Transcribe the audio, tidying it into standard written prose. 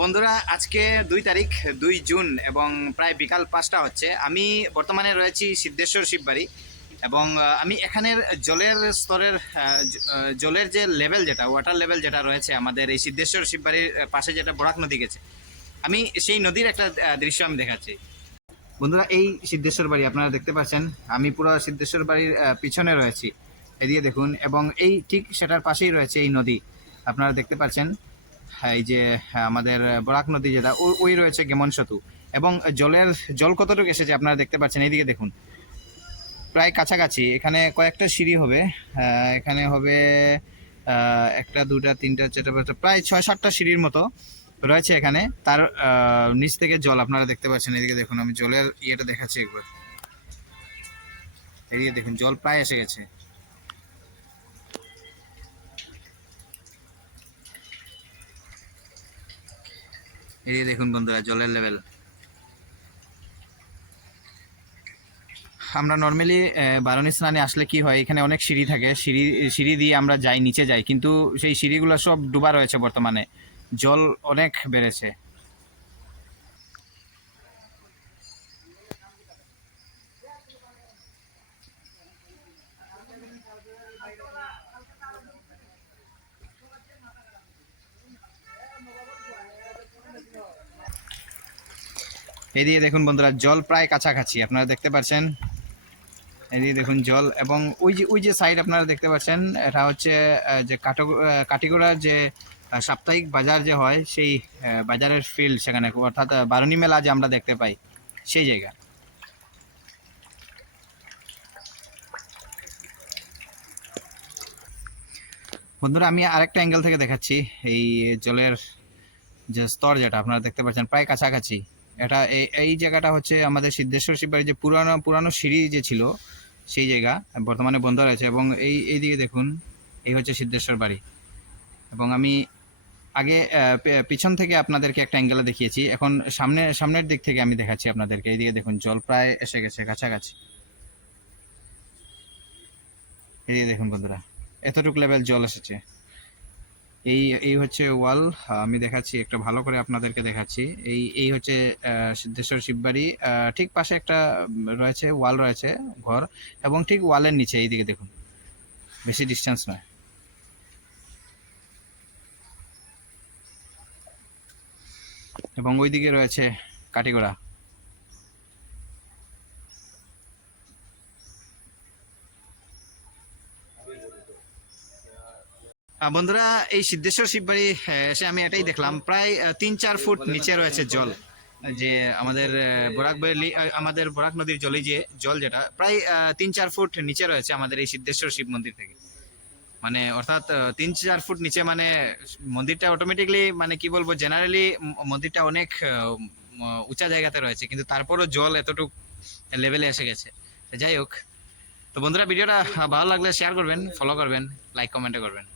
বন্ধুরা, আজকে ২ তারিখ ২ জুন এবং প্রায় বিকাল ৫টা হচ্ছে। আমি বর্তমানে রয়েছি সিদ্ধেশ্বর শিববাড়ি এবং আমি এখানের জলের স্তরের জলের যে লেভেল, যেটা ওয়াটার লেভেল যেটা রয়েছে আমাদের এই সিদ্ধেশ্বর শিববাড়ির পাশে যেটা বরাক নদী গেছে, আমি সেই নদীর একটা দৃশ্য আমি দেখাচ্ছি। বন্ধুরা, এই সিদ্ধেশ্বর বাড়ি আপনারা দেখতে পাচ্ছেন, আমি পুরো সিদ্ধেশ্বর বাড়ির পিছনে রয়েছি, এদিকে দেখুন। এবং এই ঠিক সেটার পাশেই রয়েছে এই নদী, আপনারা দেখতে পাচ্ছেন। হ্যাঁ, এই যে আমাদের বরাক নদী যেটা, ওই রয়েছে গেমন সেতু। এবং জল কতটুকু এসেছে আপনারা দেখতে পাচ্ছেন, এইদিকে দেখুন, প্রায় কাছাকাছি। এখানে কয়েকটা সিঁড়ি হবে, এখানে হবে একটা, দুটা, তিনটা, চারটা, পাঁচটা, প্রায় ৬-৭টা সিঁড়ির মতো রয়েছে এখানে। তার নিচ থেকে জল আপনারা দেখতে পাচ্ছেন, এদিকে দেখুন। আমি জলের ইয়েটা দেখাচ্ছি একবার, এদিকে দেখুন, জল প্রায় এসে গেছে। এদিকে দেখুন বন্ধুরা, জলের লেভেল। আমরা নর্মালি বারণী স্নানে আসলে কি হয়, এখানে অনেক সিঁড়ি থাকে, সিঁড়ি দিয়ে আমরা যাই, নিচে যাই, কিন্তু সেই সিঁড়িগুলো সব ডুবা রয়েছে বর্তমানে, জল অনেক বেড়েছে। এদিকে দেখুন বন্ধুরা, জল প্রায় কাছাকাছি, আপনারা দেখতে পাচ্ছেন। এদিকে দেখুন জল, এবং ওই যে সাইড আপনারা দেখতে পাচ্ছেন, এটা হচ্ছে যে কাটিগড়ার যে সাপ্তাহিক বাজার যে হয়, সেই বাজারের ফিল্ড সেখানে, অর্থাৎ বারণী মেলা যে আমরা দেখতে পাই, সেই জায়গা। বন্ধুরা, আমি আরেকটা অ্যাঙ্গেল থেকে দেখাচ্ছি এই জলের যে স্তর, যেটা আপনারা দেখতে পাচ্ছেন প্রায় কাছাকাছি। এটা এই জায়গাটা হচ্ছে আমাদের সিদ্ধেশ্বর শিববাড়ির যে পুরানো সিঁড়ি যে ছিল, সেই জায়গা বর্তমানে বন্ধ রয়েছে। এবং এইদিকে দেখুন, এই হচ্ছে সিদ্ধেশ্বর বাড়ি। এবং আমি আগে পিছন থেকে আপনাদেরকে একটা অ্যাঙ্গেলে দেখিয়েছি, এখন সামনের দিক থেকে আমি দেখাচ্ছি আপনাদেরকে। এইদিকে দেখুন, জল প্রায় এসে গেছে কাছাকাছি। এদিকে দেখুন বন্ধুরা, এতটুকু লেভেল জল এসেছে। এই হচ্ছে ওয়াল, আমি দেখাচ্ছি একটা ভালো করে আপনাদেরকে দেখাচ্ছি। এই হচ্ছে সিদ্ধেশ্বর শিববাড়ি, ঠিক পাশে একটা রয়েছে ওয়াল, রয়েছে ঘর, এবং ঠিক ওয়ালের নিচে এইদিকে দেখুন, বেশি ডিস্টেন্স নয়। এবং ওইদিকে রয়েছে কাটিগড়া। বন্ধুরা, এই সিদ্ধেশ্বর শিববাড়ি এসে আমি এটাই দেখলাম, প্রায় ৩-৪ ফুট নিচে রয়েছে জল। যে আমাদের আমাদের বরাক নদীর জলে যে জল, যেটা প্রায় ৩-৪ ফুট নিচে রয়েছে আমাদের এই সিদ্ধেশ্বর শিব মন্দির থেকে। মানে অর্থাৎ ৩-৪ ফুট নিচে, মানে মন্দিরটা অটোমেটিকলি, মানে কি বলবো, জেনারেলি মন্দিরটা অনেক উঁচা জায়গাতে রয়েছে, কিন্তু তারপরও জল এতটুকু লেভেলে এসে গেছে। যাই হোক, তো বন্ধুরা, ভিডিওটা ভালো লাগলে শেয়ার করবেন, ফলো করবেন, লাইক কমেন্টে করবেন।